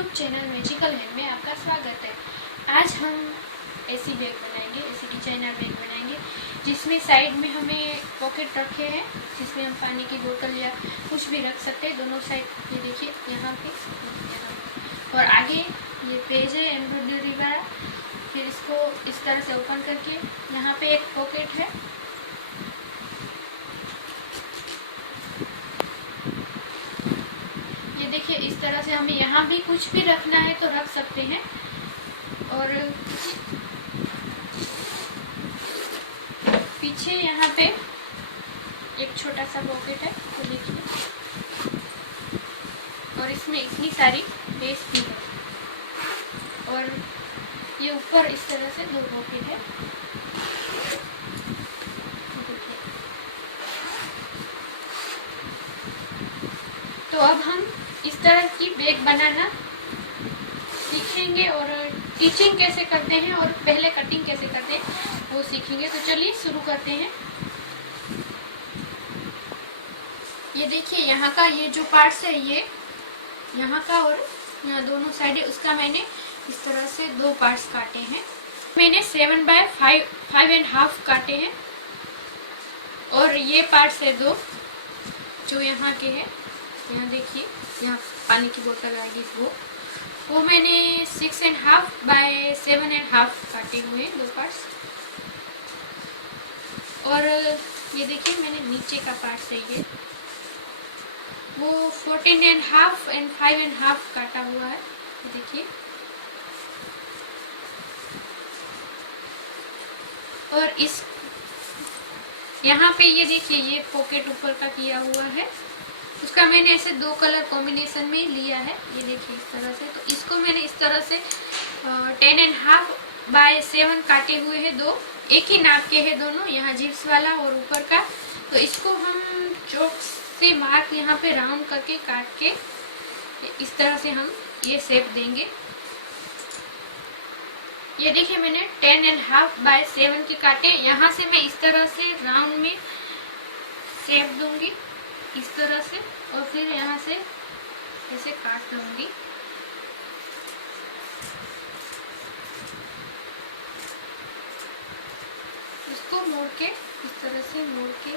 YouTube channel magical hand में आपका स्वागत है। आज हम ऐसी बैग बनाएंगे, ऐसी डिजाइनर बैग बनाएंगे जिसमें साइड में हमें पॉकेट रखे हैं, जिसमें हम पानी की बोतल या कुछ भी रख सकते हैं। दोनों साइड ये देखिए यहाँ पे, और आगे ये पेज है एम्ब्रॉयडरी वाला। फिर इसको इस तरह से ओपन करके यहाँ पे एक पॉकेट है। देखिए इस तरह से हमें यहाँ भी कुछ भी रखना है तो रख सकते हैं। और पीछे यहाँ पे एक छोटा सा पॉकेट है, तो देखिए, और इसमें इतनी सारी बेस भी है। और ये ऊपर इस तरह से दो पॉकेट है। तो अब हम इस तरह की बैग बनाना सीखेंगे और टीचिंग कैसे करते हैं और पहले कटिंग कैसे करते हैं वो सीखेंगे। तो चलिए शुरू करते हैं। ये देखिए यहाँ का ये जो पार्ट्स है, ये यहाँ का और यहाँ दोनों साइड है, उसका मैंने इस तरह से दो पार्ट्स काटे हैं। मैंने 7/5.5 काटे हैं। और ये पार्ट्स है दो जो यहाँ के हैं। यहाँ देखिए, यहाँ पानी की बोतल आएगी, वो मैंने 6.5/7.5 काटे हुए हैं, दो पार्ट्स। और ये देखिए मैंने नीचे का पार्ट है, ये वो 14.5 और 5.5 काटा हुआ है। ये देखिए, और इस यहाँ पे ये देखिए, ये पॉकेट ऊपर का किया हुआ है, उसका मैंने ऐसे दो कलर कॉम्बिनेशन में लिया है। ये देखिए इस तरह से। तो इसको मैंने इस तरह से 10.5/7 काटे हुए हैं। दो एक ही नाप के हैं दोनों, यहाँ जिप्स वाला और ऊपर का। तो इसको हम चौक से मार्क यहाँ पे राउंड करके काट के इस तरह से हम ये शेप देंगे। ये देखिए मैंने 10.5/7 के काटे। यहाँ से मैं इस तरह से राउंड में शेप दूंगी इस तरह से, और फिर यहाँ से ऐसे काट लूंगी। इसको मोड़ के इस तरह से मोड़ के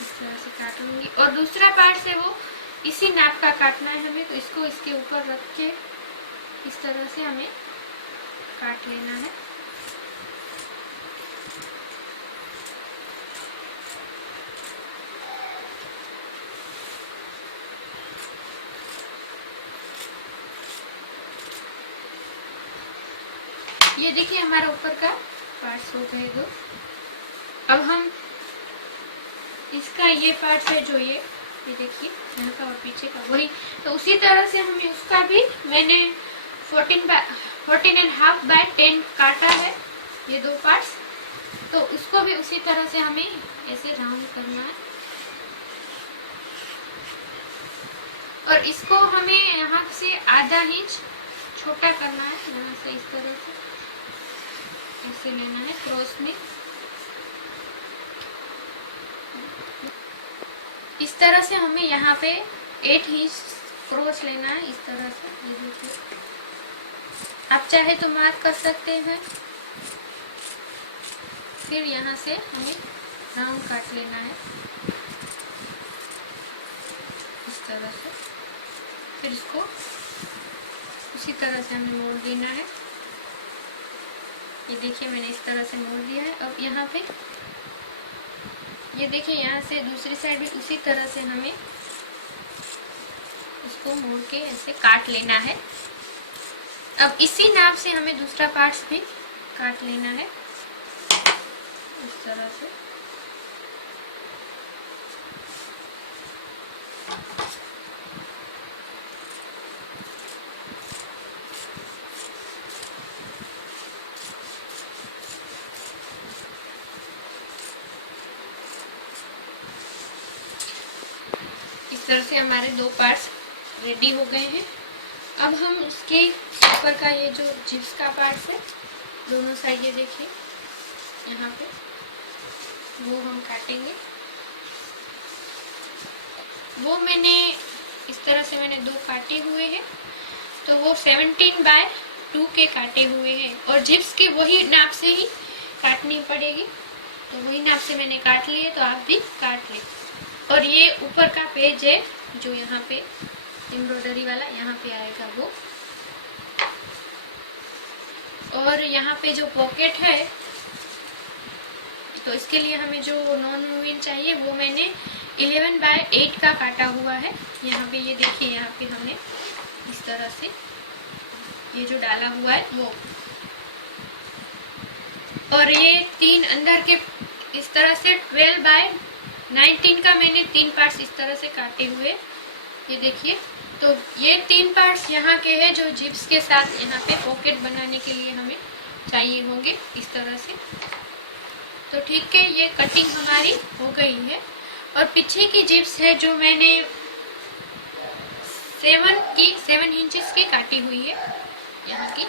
इस तरह से काट लूंगी। और दूसरा पार्ट है वो इसी नाप का काटना है हमें। तो इसको इसके ऊपर रख के इस तरह से हमें काट लेना है। ये देखिए हमारा ऊपर का पार्ट्स हो गए दो। अब हम इसका ये पार्ट है जो ये देखिए यहाँ का और पीछे का वही, तो उसी तरह से हमें उसका भी मैंने 14.5/10 काटा है, ये दो पार्ट्स। तो उसको भी उसी तरह से हमें ऐसे राउंड करना है। और इसको हमें यहाँ से आधा इंच छोटा करना है, यहाँ से इस तरह से ऐसे लेना है क्रॉस में। इस तरह से हमें यहाँ पे 8 इंच क्रॉस लेना है, इस तरह से। ये देखिए, आप चाहे तो मार्क कर सकते हैं। फिर यहाँ से हमें राउंड काट लेना है इस तरह से। फिर इसको उसी तरह से हमें मोड़ देना है। ये देखिए मैंने इस तरह से मोड़ दिया है। अब यहाँ पे ये देखिए, यहाँ से दूसरी साइड भी उसी तरह से हमें इसको मोड़ के ऐसे काट लेना है। अब इसी नाप से हमें दूसरा पार्ट्स भी काट लेना है इस तरह से। इस तरह से हमारे दो पार्ट्स रेडी हो गए हैं। अब हम उसके ऊपर का ये जो जिप्स का पार्ट है, दोनों साइड ये देखिए यहाँ पे, वो हम काटेंगे। वो मैंने इस तरह से मैंने 2 काटे हुए हैं, तो वो 17/2 के काटे हुए हैं और जिप्स के वही नाप से ही काटनी पड़ेगी। तो वही नाप से मैंने काट लिए, तो आप भी काट लें। और ये ऊपर का पेज है जो यहाँ पे एम्ब्रॉयडरी वाला यहाँ पे आएगा वो, और यहाँ पे जो पॉकेट है तो इसके लिए हमें जो नॉन वूवन चाहिए वो मैंने 11/8 का काटा हुआ है। यहाँ पे ये देखिए, यहाँ पे हमने इस तरह से ये जो डाला हुआ है वो, और ये 3 अंदर के इस तरह से 12/19 का मैंने 3 पार्ट्स इस तरह से काटे हुए, ये देखिए। तो ये 3 पार्ट्स यहाँ के हैं जो जिप्स के साथ यहाँ पे पॉकेट बनाने के लिए हमें चाहिए होंगे इस तरह से। तो ठीक है, ये कटिंग हमारी हो गई है। और पीछे की जिप्स है जो मैंने 7 इंचेस की काटी हुई है यहाँ की।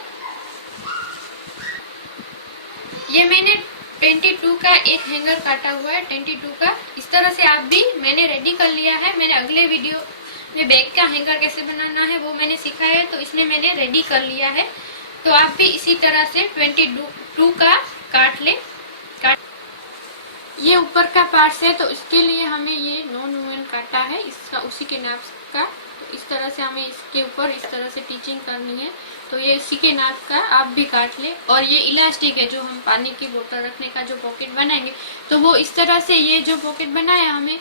ये मैंने 22 का एक हैंगर काटा हुआ है, 22 का। इस तरह से आप भी मैंने रेडी कर लिया है। मैंने अगले वीडियो में बैग का हैंगर कैसे बनाना है वो मैंने सिखाया है, तो इसमें मैंने रेडी कर लिया है। तो आप भी इसी तरह से 22 का काट ले। ये ऊपर का पार्ट है, तो इसके लिए हमें ये नॉन वूवन काटा है, इसका उसी के नाप का। तो इस तरह से हमें इसके ऊपर इस तरह से टीचिंग करनी है, तो ये इसी के नाप का आप भी काट ले। और ये इलास्टिक है जो हम पानी की बोतल रखने का जो पॉकेट बनाएंगे, तो वो इस तरह से ये जो पॉकेट बनाया हमें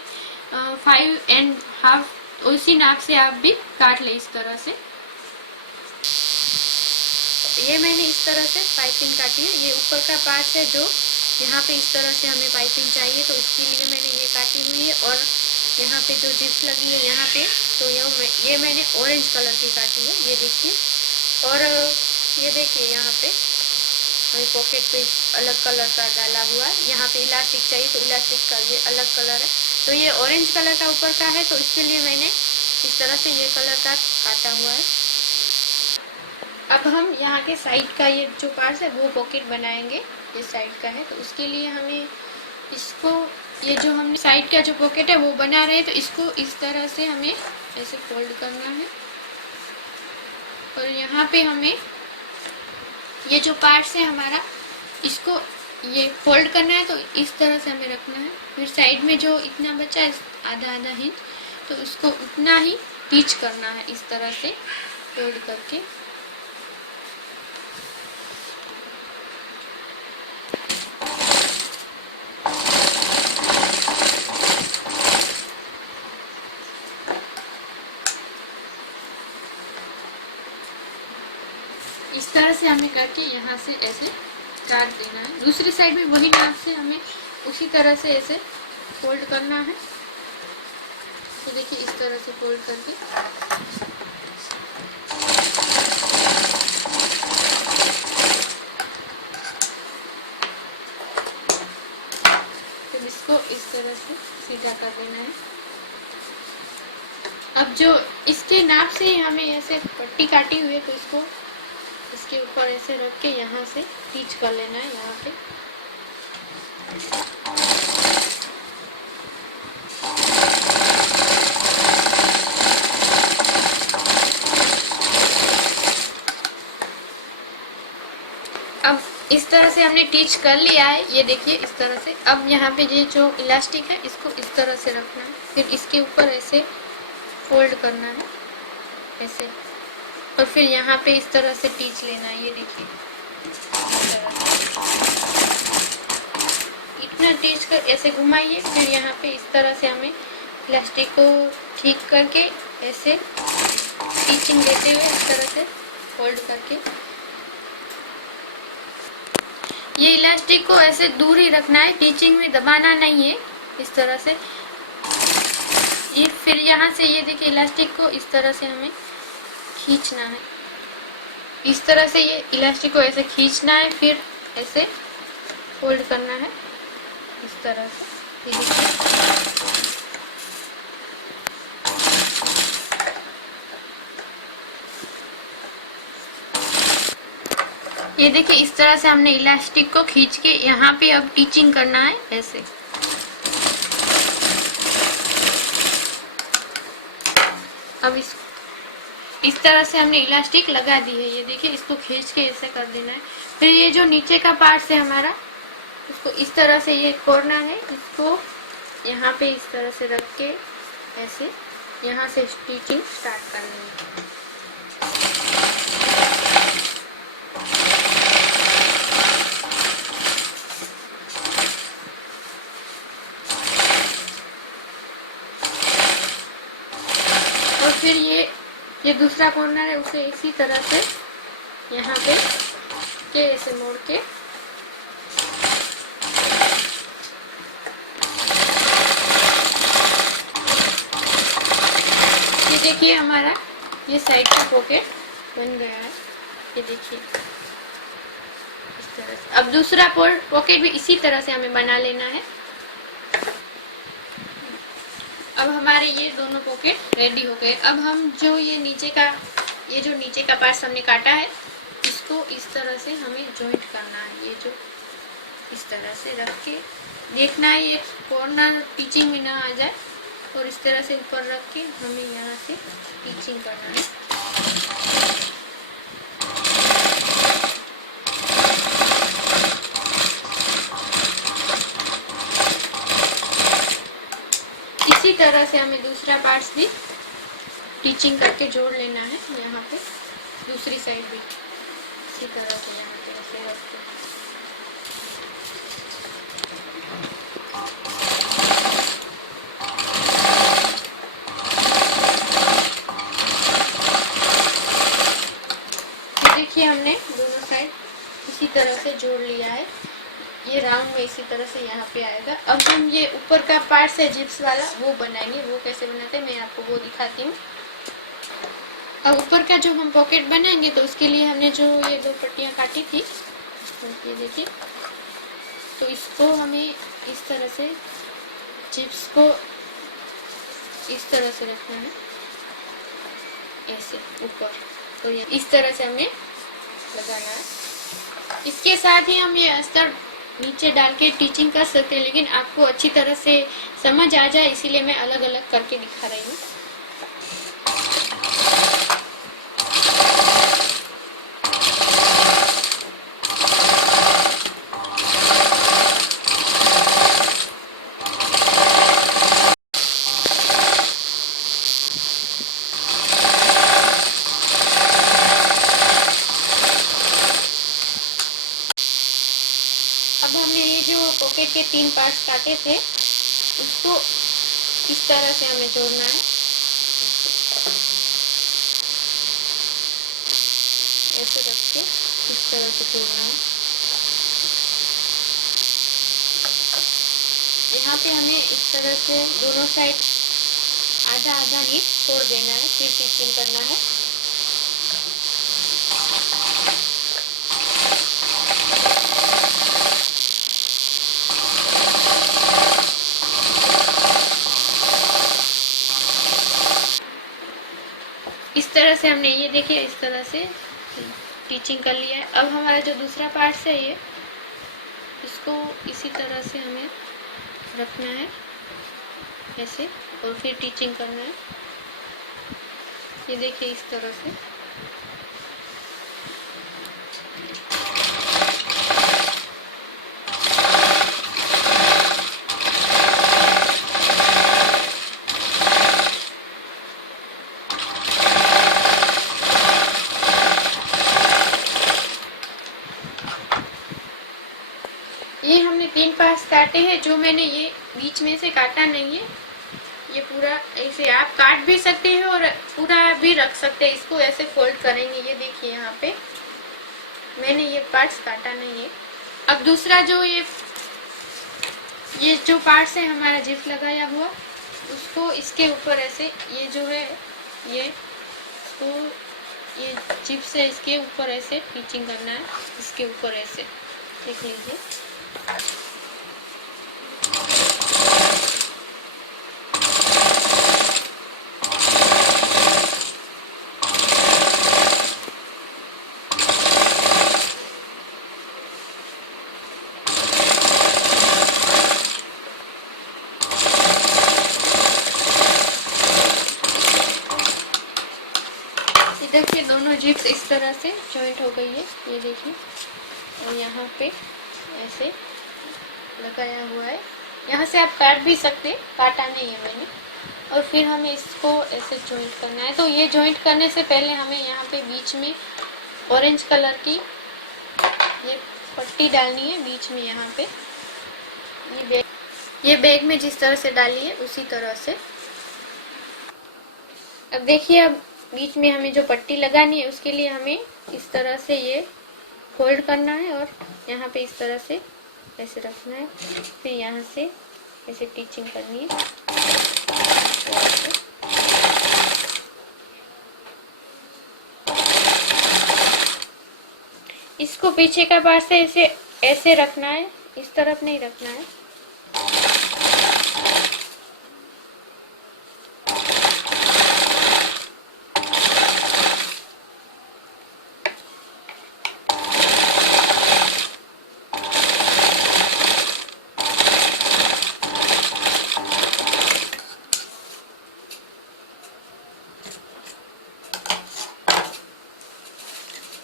5.5 उसी नाप से आप भी काट ले इस तरह से। ये मैंने इस तरह से पाइपिंग काटी है। ये ऊपर का पार्ट है जो यहाँ पे इस तरह से हमें पाइपिंग चाहिए, तो इसके लिए मैंने ये काटी हुई है। और यहाँ पे जो जिप्स लगी है यहाँ पे, तो ये मैंने ऑरेंज कलर की काटी है, ये देखिए। और ये देखिए यहाँ पे हमें पॉकेट पे अलग कलर का डाला हुआ है। यहाँ पे इलास्टिक चाहिए, तो इलास्टिक का ये अलग कलर है। तो ये ऑरेंज कलर का ऊपर का है, तो इसके लिए मैंने इस तरह से ये कलर का काटा हुआ है। अब हम यहाँ के साइड का ये जो पार्ट है वो पॉकेट बनाएंगे, ये साइड का है। तो उसके लिए हमें इसको, ये जो हमने साइड का जो पॉकेट है वो बना रहे हैं, तो इसको इस तरह से हमें ऐसे फोल्ड करना है। और यहाँ पे हमें ये जो पार्ट्स है हमारा, इसको ये फोल्ड करना है, तो इस तरह से हमें रखना है। फिर साइड में जो इतना बचा है आधा इंच, तो उसको उतना ही टीच करना है इस तरह से फोल्ड करके। इस तरह से हमें करके यहाँ से ऐसे काट देना है। दूसरी साइड में वही नाप से हमें उसी तरह से ऐसे फोल्ड करना है। तो देखिए इस तरह से फोल्ड करके फिर इसको इस तरह से सीधा कर देना है। अब जो इसके नाप से हमें ऐसे पट्टी काटी हुई है, तो इसको इसके ऊपर ऐसे रख के यहाँ से टीच कर लेना है यहाँ पे। अब इस तरह से हमने टीच कर लिया है, ये देखिए इस तरह से। अब यहाँ पे ये जो इलास्टिक है इसको इस तरह से रखना है, फिर इसके ऊपर ऐसे फोल्ड करना है ऐसे, और फिर यहाँ पे इस तरह से टीच लेना है। ये देखिए इतना टीच कर ऐसे घुमाइए, फिर यहाँ पे इस तरह से हमें इलास्टिक को ठीक करके ऐसे टीचिंग देते हुए इस तरह से फोल्ड करके, ये इलास्टिक को ऐसे दूर ही रखना है, टीचिंग में दबाना नहीं है इस तरह से। ये फिर यहाँ से ये देखिए इलास्टिक को इस तरह से हमें खींचना है, इस तरह से ये इलास्टिक को ऐसे खींचना है, फिर ऐसे फोल्ड करना है इस तरह से। ये देखिए इस तरह से हमने इलास्टिक को खींच के यहाँ पे अब टीचिंग करना है ऐसे। अब इस तरह से हमने इलास्टिक लगा दी है। ये देखिए, इसको खींच के ऐसे कर देना है। फिर ये जो नीचे का पार्ट है हमारा, इसको इस तरह से ये कोरना है। इसको यहाँ पे इस तरह से रख के ऐसे यहाँ से स्टिचिंग स्टार्ट करनी है। और फिर ये दूसरा कॉर्नर है, उसे इसी तरह से यहाँ पे ऐसे मोड़ के ये देखिए, हमारा ये साइड का पॉकेट बन गया है। ये देखिए इस तरह से। अब दूसरा पॉकेट भी इसी तरह से हमें बना लेना है। अब हमारे ये दोनों पॉकेट रेडी हो गए। अब हम जो नीचे का पार्ट हमने काटा है, इसको इस तरह से हमें जॉइंट करना है। ये जो इस तरह से रख के देखना है ये कॉर्नर टीचिंग में ना आ जाए, और इस तरह से ऊपर रख के हमें यहाँ से टीचिंग करना है। इसी तरह से हमें दूसरा पार्ट भी टीचिंग करके जोड़ लेना है। यहाँ पे दूसरी साइड भी इसी तरह से यहाँ पे ऐसे रख के देखिए, हमने दोनों साइड इसी तरह से जोड़ लिया है। ये राउंड में इसी तरह से यहाँ पे आएगा। अब हम ये ऊपर का पार्ट है जिप्स वाला, वो बनाएंगे। वो कैसे बनाते हैं मैं आपको वो दिखाती हूँ। अब ऊपर का जो हम पॉकेट बनाएंगे, तो उसके लिए हमने जो ये 2 पट्टियाँ काटी थी, ये देखिए, तो इसको हमें इस तरह से जिप्स को इस तरह से रखना है, ऐसे ऊपर। तो ये इस तरह से हमें लगाना है। इसके साथ ही हम ये अस्तर नीचे डाल के टीचिंग कर सकते हैं, लेकिन आपको अच्छी तरह से समझ आ जाए इसीलिए मैं अलग अलग करके दिखा रही हूँ। अब हमने ये जो पॉकेट के 3 पार्ट्स काटे थे, उसको इस तरह से हमें जोड़ना है। ऐसे रख के इस तरह से जोड़ना है। यहाँ पे हमें इस तरह से दोनों साइड आधा आधा ही छोड़ देना है, फिर स्टिचिंग करना है। इस तरह से हमने ये देखिए इस तरह से टीचिंग कर लिया है। अब हमारा जो दूसरा पार्ट है ये, इसको इसी तरह से हमें रखना है ऐसे, और फिर टीचिंग करना है। ये देखिए इस तरह से। ये हमने 3 पार्ट्स काटे हैं। जो मैंने ये बीच में से काटा नहीं है, ये पूरा ऐसे आप काट भी सकते हैं और पूरा भी रख सकते हैं। इसको ऐसे फोल्ड करेंगे। ये देखिए यहाँ पे मैंने ये पार्ट्स काटा नहीं है। अब दूसरा जो ये जो पार्ट्स है हमारा जिप लगाया हुआ, उसको इसके ऊपर ऐसे ये जो है ये जिप से इसके ऊपर ऐसे टीचिंग करना है। इसके ऊपर ऐसे देख लीजिए। जिप्स इस तरह से जॉइंट हो गई है, ये देखिए। और यहाँ पे ऐसे लगाया हुआ है। यहाँ से आप काट भी सकते, काटा नहीं है मैंने। और फिर हमें इसको ऐसे जॉइंट करना है। तो ये जॉइंट करने से पहले हमें यहाँ पे बीच में ऑरेंज कलर की ये पट्टी डालनी है बीच में। यहाँ पे ये बैग में जिस तरह से डाली है उसी तरह से। अब देखिए, अब बीच में हमें जो पट्टी लगानी है उसके लिए हमें इस तरह से ये फोल्ड करना है और यहाँ पे इस तरह से ऐसे रखना है। फिर यहाँ से ऐसे टीचिंग करनी है। इसको पीछे का पार्ट से ऐसे ऐसे रखना है, इस तरफ नहीं रखना है।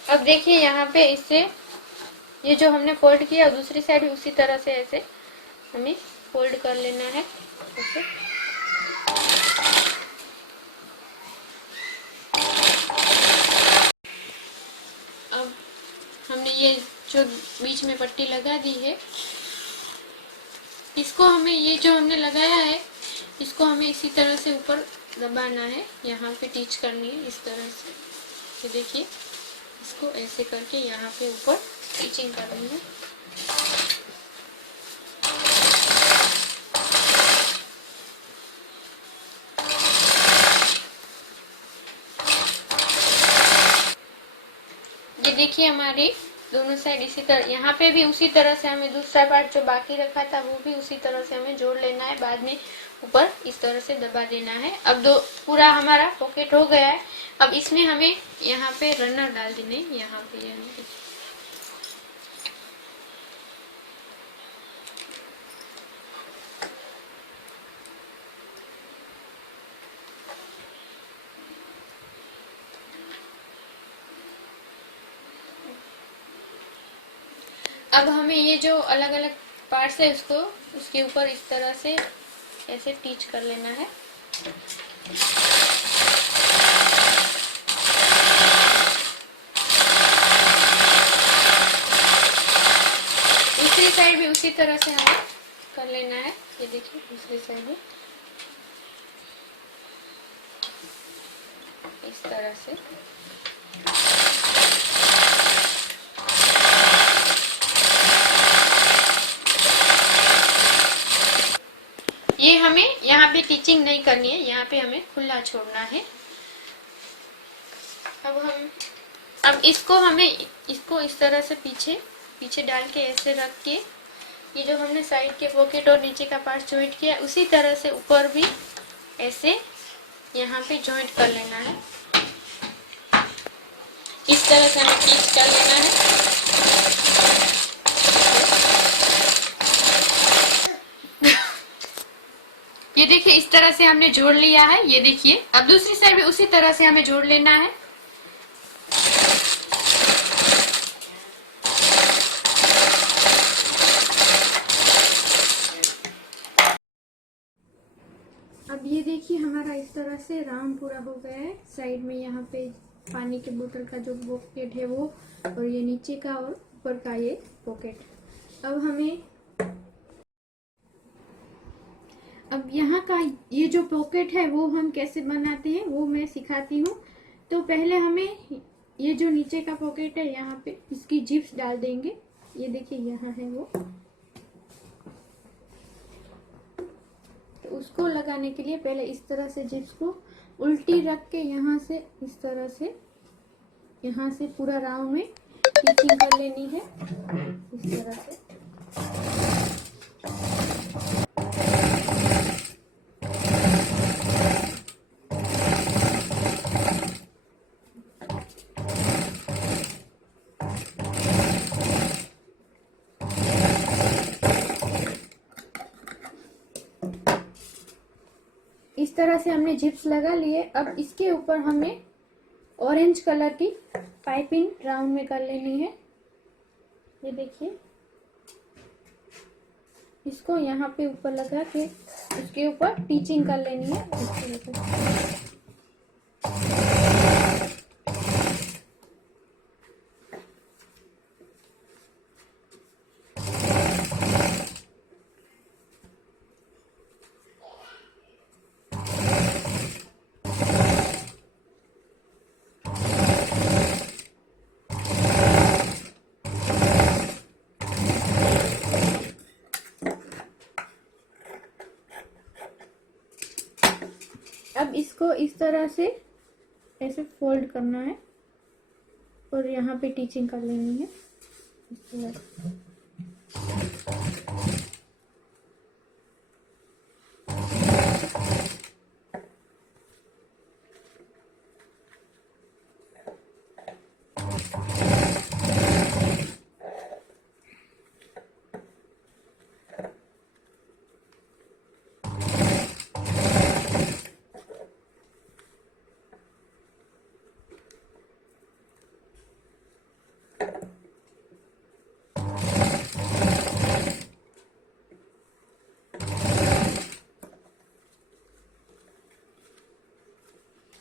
अब देखिए यहाँ पे इससे ये जो हमने फोल्ड किया दूसरी साइड भी उसी तरह से ऐसे हमें फोल्ड कर लेना है ऐसे। अब हमने ये जो बीच में पट्टी लगा दी है, इसको हमें ये जो हमने लगाया है इसको हमें इसी तरह से ऊपर दबाना है, यहाँ पे टीच करनी है इस तरह से। ये देखिए, इसको ऐसे करके यहाँ पे ऊपर टीचिंग करनी है। ये देखिए हमारी दोनों साइड इसी तरह, यहाँ पे भी उसी तरह से हमें दूसरा पार्ट जो बाकी रखा था वो भी उसी तरह से हमें जोड़ लेना है। बाद में ऊपर इस तरह से दबा देना है। अब दो पूरा हमारा पॉकेट हो गया है। अब इसमें हमें यहाँ पे रनर डाल देने, यहाँ पे अब हमें ये जो अलग अलग पार्ट्स है उसको उसके ऊपर इस तरह से ऐसे टीच कर लेना है। दूसरी साइड भी उसी तरह से हमें कर लेना है। ये देखिए दूसरी साइड भी इस तरह से। ये हमें यहाँ पे टीचिंग नहीं करनी है, यहाँ पे हमें खुला छोड़ना है। अब इसको इस तरह से पीछे डाल के ऐसे रख के ये जो हमने साइड के पॉकेट और नीचे का पार्ट जॉइंट किया उसी तरह से ऊपर भी ऐसे यहाँ पे जॉइंट कर लेना है। इस तरह से हमें टीच कर लेना है। ये देखिए इस तरह से हमने जोड़ लिया है। ये देखिए, अब दूसरी साइड भी उसी तरह से हमें जोड़ लेना है। अब ये देखिए हमारा इस तरह से राउंड पूरा हो गया है। साइड में यहाँ पे पानी के बोतल का जो पॉकेट है वो, और ये नीचे का और ऊपर का ये पॉकेट। अब यहाँ का ये जो पॉकेट है वो हम कैसे बनाते हैं वो मैं सिखाती हूँ। तो पहले हमें ये जो नीचे का पॉकेट है यहाँ पे इसकी जिप्स डाल देंगे। ये देखिए यहाँ है वो। तो उसको लगाने के लिए पहले इस तरह से जिप्स को उल्टी रख के यहाँ से इस तरह से यहाँ से पूरा राउंड में टीचिंग कर लेनी है इस तरह से। इस तरह से हमने जिप्स लगा लिए। अब इसके ऊपर हमें ऑरेंज कलर की पाइपिंग राउंड में कर लेनी है। ये देखिए, इसको यहाँ पे ऊपर लगा के उसके ऊपर टीचिंग कर लेनी है इस तरह से। अब इसको इस तरह से ऐसे फोल्ड करना है और यहाँ पे टीचिंग कर लेनी है इस तरह से।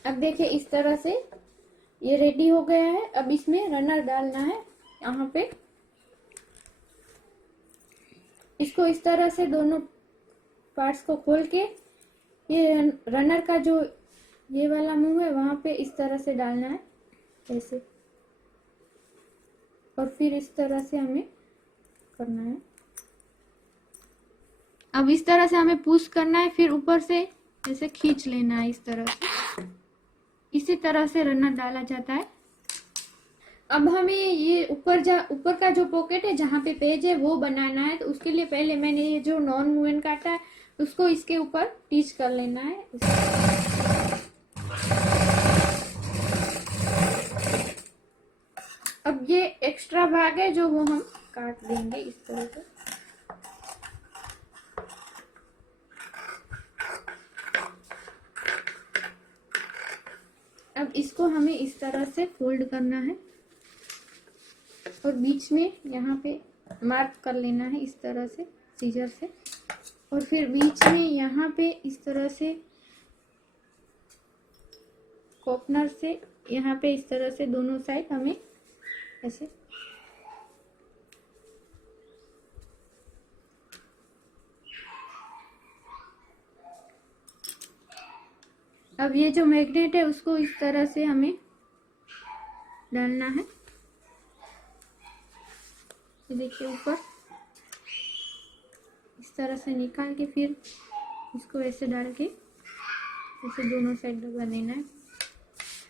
अब देखिए इस तरह से ये रेडी हो गया है। अब इसमें रनर डालना है यहाँ पे। इसको इस तरह से दोनों पार्ट्स को खोल के ये रनर का जो ये वाला मुंह है वहां पे इस तरह से डालना है ऐसे, और फिर इस तरह से हमें करना है। अब इस तरह से हमें पुश करना है, फिर ऊपर से ऐसे खींच लेना है इस तरह से। इसी तरह से रनर डाला जाता है। अब हमें ये ऊपर का जो पॉकेट है जहाँ पे पेज है वो बनाना है। तो उसके लिए पहले मैंने ये जो नॉन मूवमेंट काटा है उसको इसके ऊपर टीच कर लेना है। अब ये एक्स्ट्रा भाग है जो वो हम काट देंगे इस तरह से। अब इसको हमें इस तरह से फोल्ड करना है और बीच में यहाँ पे मार्क कर लेना है इस तरह से सीजर से, और फिर बीच में यहाँ पे इस तरह से कॉर्नर से यहाँ पे इस तरह से दोनों साइड हमें ऐसे अब ये जो मैग्नेट है उसको इस तरह से हमें डालना है। ये देखिए ऊपर इस तरह से निकाल के फिर इसको ऐसे डाल के ऐसे दोनों साइड लगा देना है।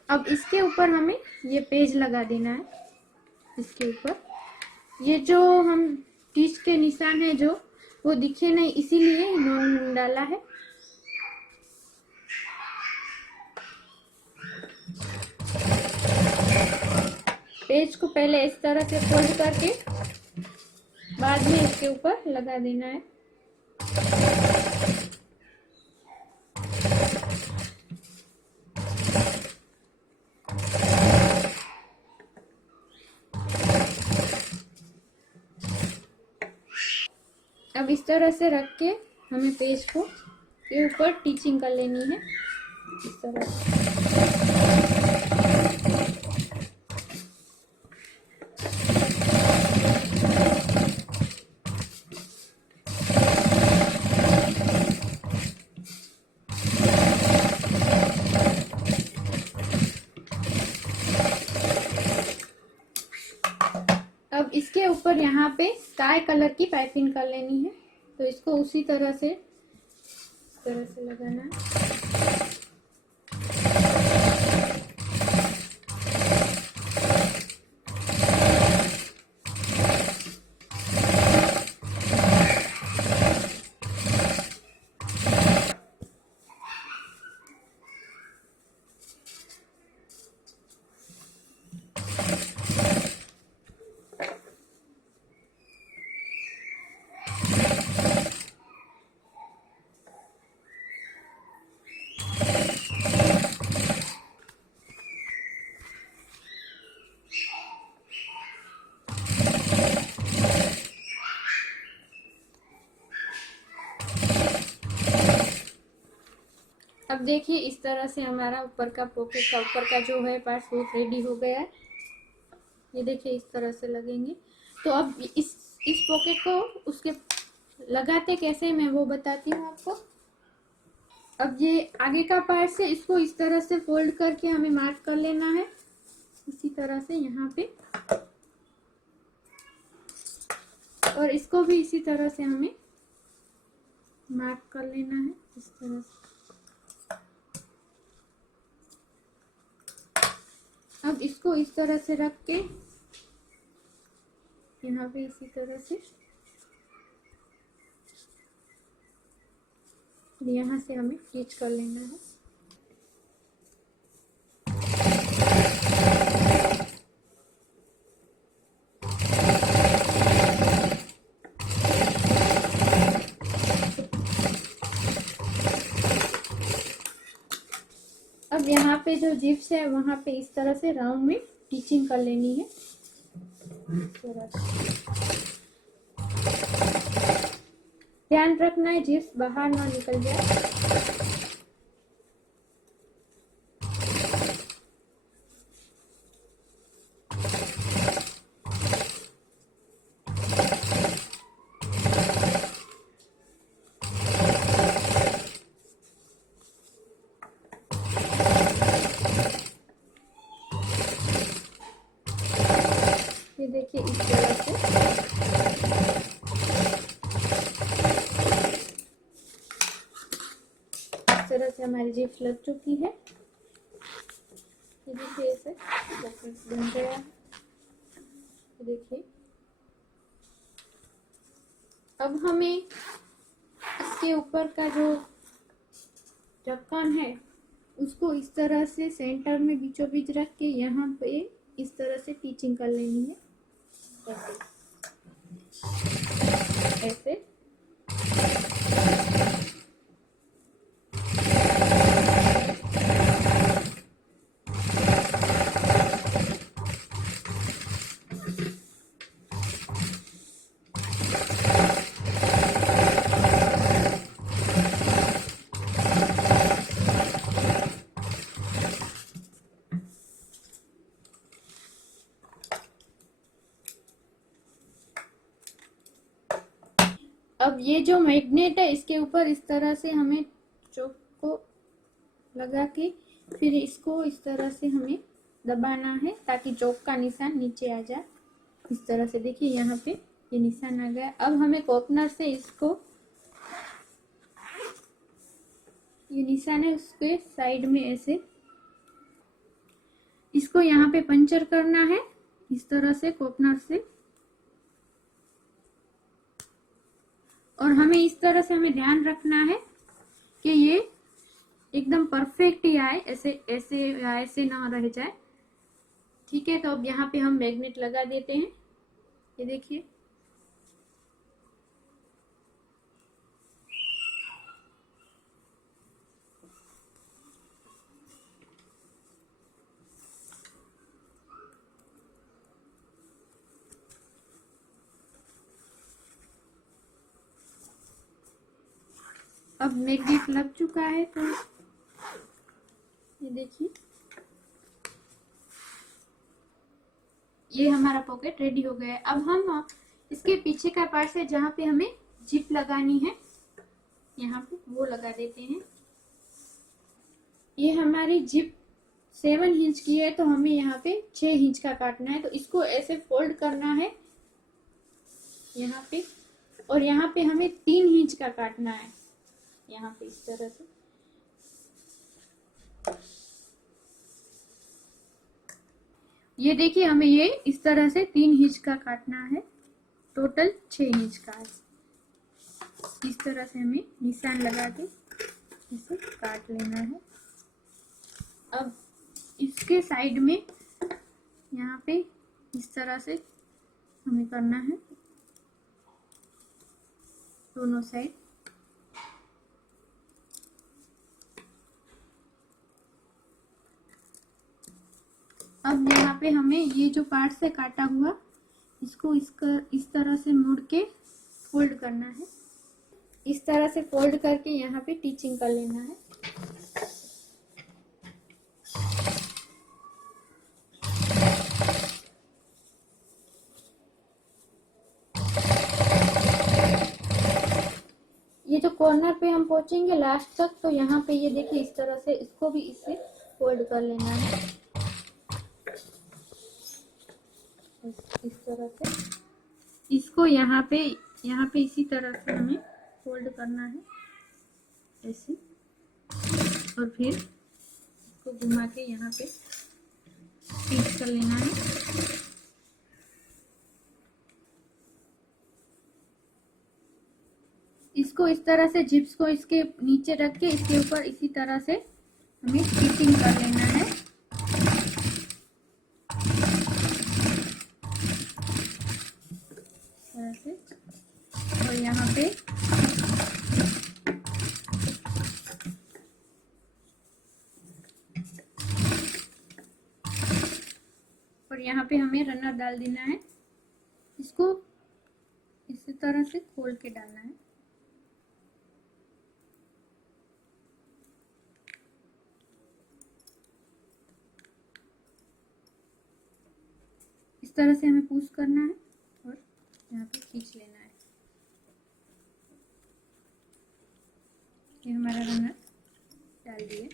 अब इसके ऊपर हमें ये पेज लगा देना है। इसके ऊपर ये जो हम टीच के निशान है जो वो दिखे नहीं, इसीलिए नॉन डाला है। पेज को पहले इस तरह से फोल्ड करके बाद में इसके ऊपर लगा देना है। अब इस तरह से रख के हमें पेज को के ऊपर टीचिंग कर लेनी है इस तरह से। अब इसके ऊपर यहाँ पे स्काई कलर की पाइपिंग कर लेनी है। तो इसको उसी तरह से इस तरह से लगाना है। अब देखिए इस तरह से हमारा ऊपर का पॉकेट का ऊपर का जो है पार्ट वो रेडी हो गया है। ये देखिए इस तरह से लगेंगे। तो अब इस पॉकेट को उसके लगाते कैसे मैं वो बताती हूँ आपको। अब ये आगे का पार्ट से इसको इस तरह से फोल्ड करके हमें मार्क कर लेना है, इसी तरह से यहाँ पे, और इसको भी इसी तरह से हमें मार्क कर लेना है इस तरह से। अब इसको इस तरह से रख के यहाँ पे इसी तरह से यहाँ से हमें स्टिच कर लेना है। अब यहाँ पे जो जिप्स है वहां पे इस तरह से राउंड में स्टिचिंग कर लेनी है। ध्यान रखना है जिप्स बाहर ना निकल जाए। ये देखिए इस तरह से हमारी जिप्स लग चुकी है। ये देखिए ऐसे बन गया है। देखिए अब हमें इसके ऊपर का जो ढक्कन है उसको इस तरह से सेंटर में बीचों बीच रख के यहाँ पे इस तरह से टीचिंग कर लेनी है, ऐसे। अब ये जो मैग्नेट है इसके ऊपर इस तरह से हमें चोक को लगा के फिर इसको इस तरह से हमें दबाना है ताकि चोक का निशान नीचे आ जाए। इस तरह से देखिए यहाँ पे ये निशान आ गया। अब हमें कॉर्नर से इसको, ये निशान है उसके साइड में ऐसे इसको यहाँ पे पंचर करना है इस तरह से कॉर्नर से। और हमें इस तरह से हमें ध्यान रखना है कि ये एकदम परफेक्ट ही आए, ऐसे ऐसे ऐसे ना रह जाए। ठीक है, तो अब यहाँ पे हम मैग्नेट लगा देते हैं। ये देखिए अब मैग्नेट लग चुका है। तो ये देखिए ये हमारा पॉकेट रेडी हो गया है। अब हम इसके पीछे का पार्ट है जहाँ पे हमें जिप लगानी है, यहाँ पे वो लगा देते हैं। ये हमारी जिप 7 इंच की है तो हमें यहाँ पे 6 इंच का काटना है। तो इसको ऐसे फोल्ड करना है यहाँ पे, और यहाँ पे हमें 3 इंच का काटना है यहाँ पे इस तरह से। ये देखिए हमें ये इस तरह से 3 इंच का काटना है, टोटल 6 इंच का है। इस तरह से हमें निशान लगा के इसे काट लेना है। अब इसके साइड में यहाँ पे इस तरह से हमें करना है दोनों साइड। अब यहाँ पे हमें ये जो पार्ट से काटा हुआ इसको इस तरह से मुड़ के फोल्ड करना है। इस तरह से फोल्ड करके यहाँ पे टीचिंग कर लेना है। कॉर्नर पे हम पहुंचेंगे लास्ट तक, तो यहाँ पे ये देखिए इस तरह से इसको भी इससे फोल्ड कर लेना है, इस तरह से इसको यहाँ पे इसी तरह से हमें फोल्ड करना है ऐसे, और फिर इसको घुमा के यहाँ पे पीस कर लेना है। इसको इस तरह से जिप्स को इसके नीचे रख के इसके ऊपर इसी तरह से हमें स्टिचिंग कर लेना है। ऐसे, और यहाँ पे हमें रनर डाल देना है, इसको इसी तरह से खोल के डालना है। इस तरह से हमें पुश करना है और यहाँ पे खींच लेना है। ये हमारा रनर डाल दिए।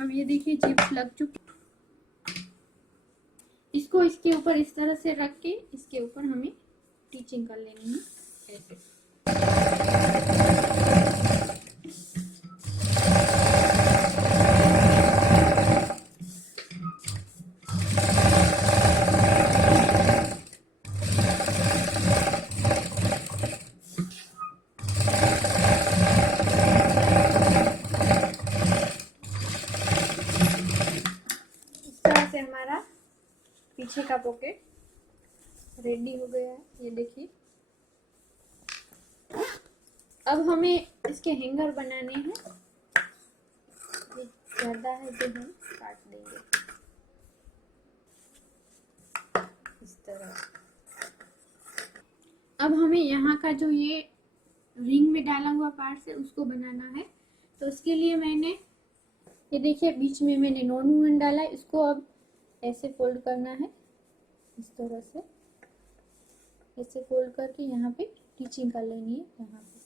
अब ये देखिए चिप्स लग चुकी, इसको इसके ऊपर इस तरह से रख के इसके ऊपर हमें स्टिचिंग कर लेनी है ऐसे। हमारा पीछे का पॉकेट रेडी हो गया है, ये देखिए। अब हमें इसके हैंगर बनाने हैं, ये ज्यादा है जो हम काट देंगे इस तरह। अब हमें यहाँ का जो ये रिंग में डाला हुआ पार्ट है उसको बनाना है, तो उसके लिए मैंने ये देखिए बीच में मैंने नॉन वूवन डाला है, इसको अब ऐसे फोल्ड करना है इस तरह से, ऐसे फोल्ड करके यहाँ पे स्टिचिंग कर लेनी है यहाँ पे।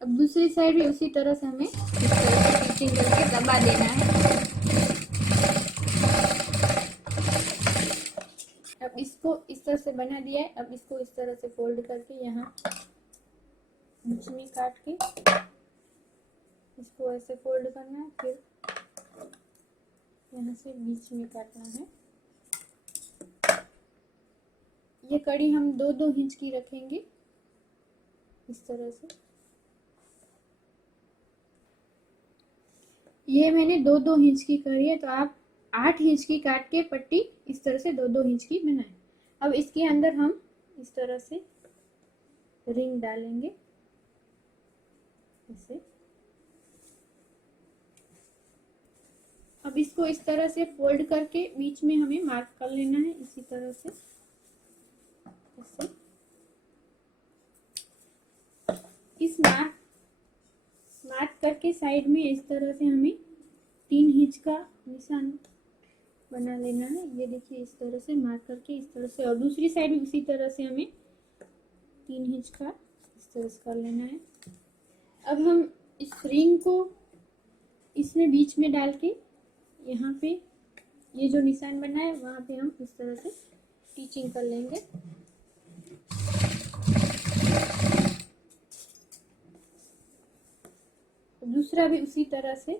अब दूसरी साइड भी उसी तरह से हमें इस तरह से स्टिचिंग करके दबा देना है। अब इसको इस तरह से बना दिया है, अब इसको इस तरह से फोल्ड करके यहाँ बीच में काट के इसको ऐसे फोल्ड करना है, फिर यहाँ से बीच में काटना है। ये कड़ी हम 2-2 इंच की रखेंगे इस तरह से। ये मैंने 2-2 इंच की करी है, तो आप 8 इंच की काट के पट्टी इस तरह से 2-2 इंच की बनाएं। अब इसके अंदर हम इस तरह से रिंग डालेंगे ऐसे। अब इसको इस तरह से फोल्ड करके बीच में हमें मार्क कर लेना है इसी तरह से ऐसे। इस मार्क करके साइड में इस तरह से हमें 3 इंच का निशान बना लेना है। ये देखिए इस तरह से मार्क करके इस तरह से, और दूसरी साइड भी उसी तरह से हमें 3 इंच का इस तरह से कर लेना है। अब हम इस रिंग को इसमें बीच में डाल के यहाँ पे ये जो निशान बना है वहाँ पे हम इस तरह से स्टिचिंग कर लेंगे। दूसरा भी उसी तरह से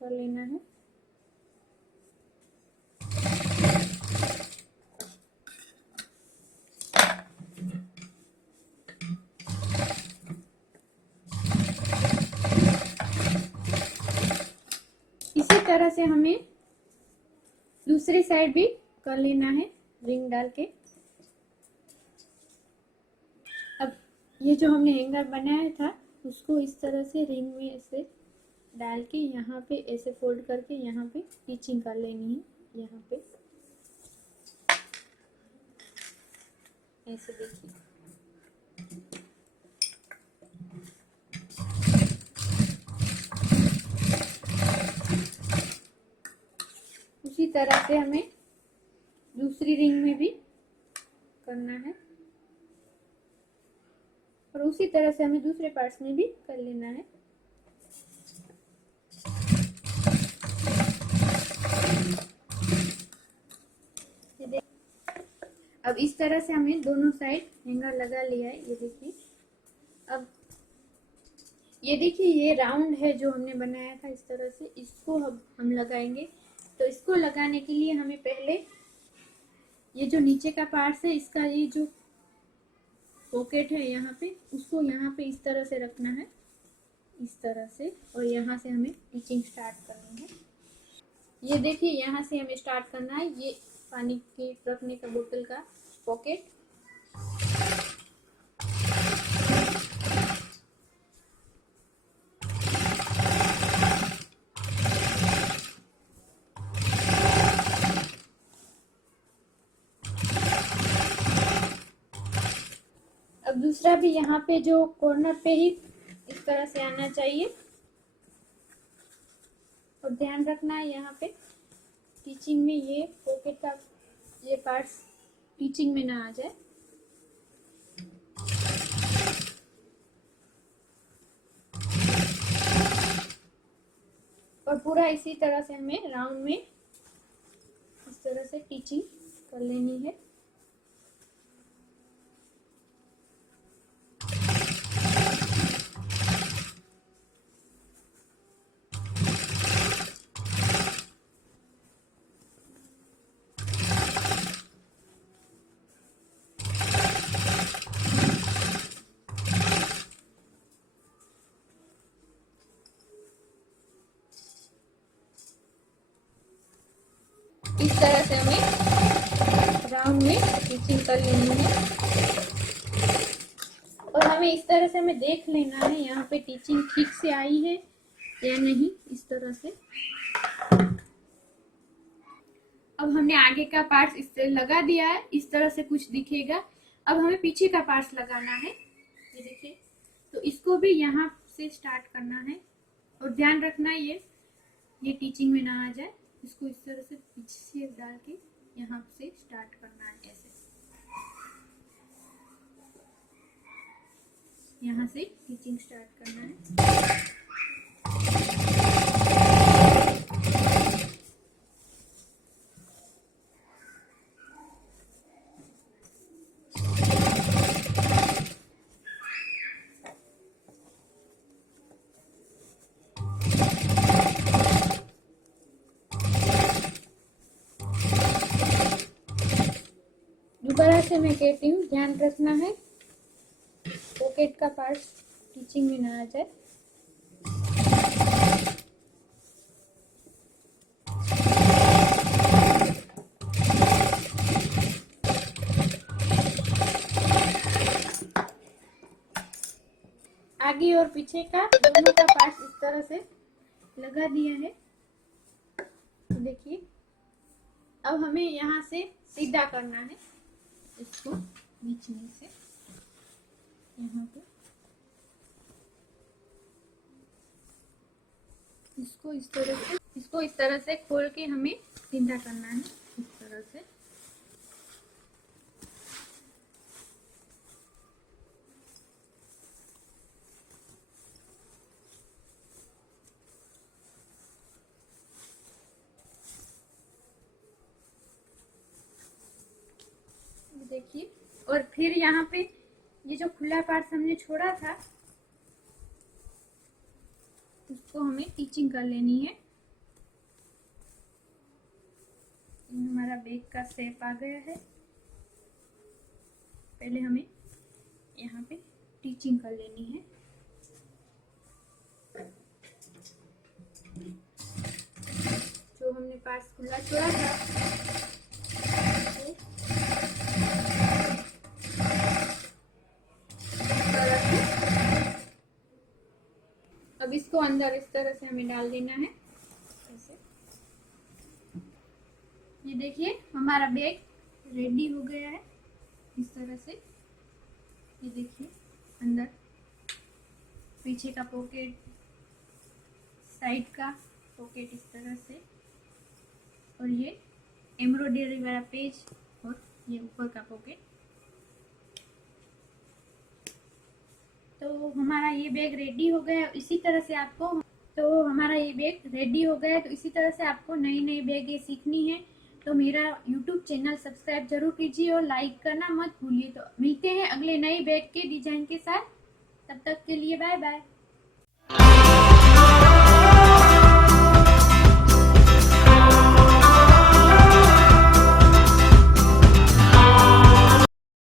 कर लेना है। तरह से हमें दूसरी साइड भी कर लेना है रिंग डाल के। अब ये जो हमने हैंगर बनाया था उसको इस तरह से रिंग में ऐसे डाल के यहाँ पे ऐसे फोल्ड करके यहाँ पे स्टिचिंग कर लेनी है। यहाँ पे ऐसे देखिए। उसी तरह से हमें दूसरी रिंग में भी करना है और उसी तरह से हमें दूसरे पार्ट्स में भी कर लेना है। अब इस तरह से हमें दोनों साइड हैंगर लगा लिया है। ये देखिए। अब ये देखिए ये राउंड है जो हमने बनाया था इस तरह से, इसको हम लगाएंगे। तो इसको लगाने के लिए हमें पहले ये जो नीचे का पार्ट है इसका ये जो पॉकेट है यहाँ पे, उसको यहाँ पे इस तरह से रखना है, इस तरह से, और यहाँ से हमें स्टिचिंग स्टार्ट करनी है। ये देखिए यहाँ से हमें स्टार्ट करना है। ये पानी के रखने का बोतल का पॉकेट, अब दूसरा भी यहाँ पे जो कॉर्नर पे ही इस तरह से आना चाहिए और ध्यान रखना है यहाँ पे स्टिचिंग में ये पॉकेट का ये पार्ट्स स्टिचिंग में ना आ जाए। और पूरा इसी तरह से हमें राउंड में इस तरह से स्टिचिंग कर लेनी है। इस तरह से हमें राउंड में स्टिचिंग कर लेनी है और हमें इस तरह से हमें देख लेना है यहाँ पे स्टिचिंग ठीक से आई है या नहीं। इस तरह से अब हमने आगे का पार्ट इससे लगा दिया है, इस तरह से कुछ दिखेगा। अब हमें पीछे का पार्ट लगाना है। ये देखिए। तो इसको भी यहाँ से स्टार्ट करना है और ध्यान रखना ये स्टिचिंग में ना आ जाए। इसको इस तरह से पीछे से डाल के यहाँ से स्टार्ट करना है। ऐसे यहाँ से स्टिचिंग स्टार्ट करना है। दोबारा से मैं कहती हूँ, ध्यान रखना है पॉकेट का पार्ट स्टिचिंग में ना आ जाए। आगे और पीछे का दोनों का पार्ट इस तरह से लगा दिया है। देखिए। अब हमें यहाँ से सीधा करना है इसको बीच में से यहाँ पे इसको इस तरह से खोल के हमें सीधा करना है इस तरह से। देखिए। और फिर यहाँ पे ये जो खुला पार्ट हमने छोड़ा था उसको हमें स्टिचिंग कर लेनी है। हमारा बैग का शेप आ गया है। पहले हमें यहाँ पे स्टिचिंग कर लेनी है। हमने पार्ट्स खुला छोड़ा था। अब इसको अंदर इस तरह से हमें डाल देना है ऐसे। ये देखिए हमारा बैग रेडी हो गया है इस तरह से। ये देखिए अंदर पीछे का पॉकेट, साइड का पॉकेट इस तरह से, और ये एम्ब्रॉयडरी वाला पेज, और ये ऊपर का पॉकेट। तो हमारा ये बैग रेडी हो गया। इसी तरह से आपको इसी तरह से आपको नई नई बैगें सीखनी है। तो मेरा YouTube चैनल सब्सक्राइब जरूर कीजिए और लाइक करना मत भूलिए। तो मिलते हैं अगले नए बैग के डिजाइन के साथ। तब तक के लिए बाय बाय।